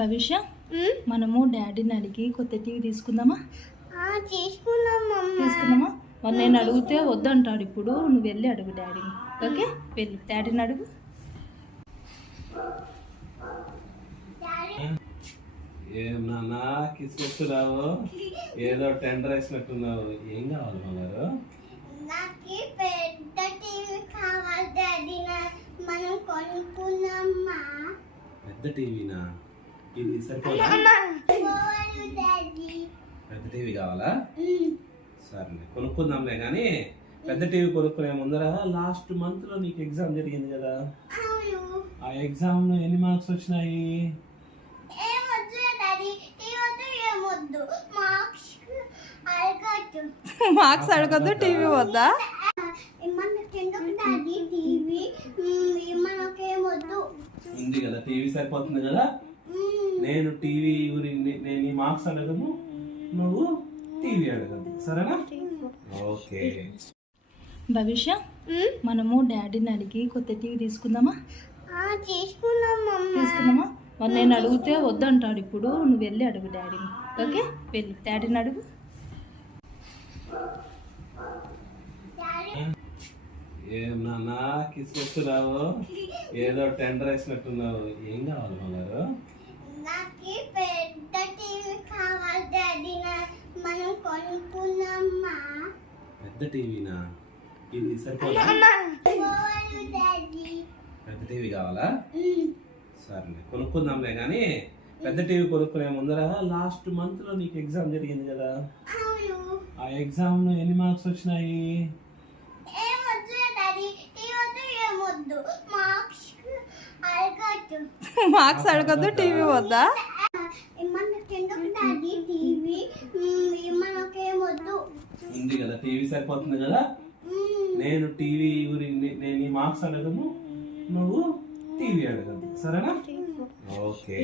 భవిష్య మనము డాడీని అడిగి కొత్త టీవీ తీసుకుందామా? తీసుకుందామా? మరి నేను అడిగితే వద్దంటాడు. ఇప్పుడు నువ్వు వెళ్ళి అడుగు డాడీని. ఓకే, వెళ్ళి డాడీని అడుగు. ఏం నాన్నా కిసుకొస్తున్నావు? ఏదో టెండర్ వేసినట్టున్నావు. ఏం కావాలి మగారు? నాకు పెద్ద టీవీ కావాలి డాడీ, మనం కొనుక్కున్నామా? పెద్ద టీవీనా? ఇది సరిపోదా? పెద్ద టీవీ కావాలా? సరే కొనుక్కుందాంలే, కానీ పెద్ద టీవీ కొనుక్కునే ముందర లాస్ట్ మంత్ లో నీకు ఎగ్జామ్ జరిగింది కదా, ఆ ఎగ్జామ్ లో ఎన్ని మార్క్స్ వచ్చినాయి? మార్క్స్ అడగద్దు, టీవీ వద్దా? ఉంది కదా టీవీ, సరిపోతుంది కదా. నేను టీవీ నేను ఈ మార్క్స్ అడగను, నువ్వు టీవీ అడగదు, సరేనా? ఓకే. భవిష్య మనము డాడీని అడిగి కొత్త టీవీ తీసుకుందామా? తీసుకుందామా? మరి నేను అడిగితే వద్దంటాడు. ఇప్పుడు నువ్వు వెళ్ళి అడుగు డాడీని. ఓకే, వెళ్ళి డాడీని అడుగు. ఏం నాన్నా కిసుకొస్తున్నావు? ఏదో టెండర్ వేసినట్టున్నావు. ఏం కావాలి మగారు? నాకు పెద్ద టీవీ కావాలి డాడీ, మనం కొనుక్కున్నామా? పెద్ద టీవీనా? ఇది సరిపోదా? పెద్ద టీవీ కావాలా? సరే కొనుక్కుందాంలే, కానీ పెద్ద టీవీ కొనుక్కునే ముందర లాస్ట్ మంత్ లో నీకు ఎగ్జామ్ జరిగింది కదా, ఆ ఎగ్జామ్ లో ఎన్ని మార్క్స్ వచ్చినాయి? మార్క్స్ అడగద్దు, టీవీ వద్దా? ఉంది కదా టీవీ, సరిపోతుంది కదా. నేను టీవీ నేను ఈ మార్క్స్ అడగను, నువ్వు టీవీ అడగదు, సరేనా? ఓకే.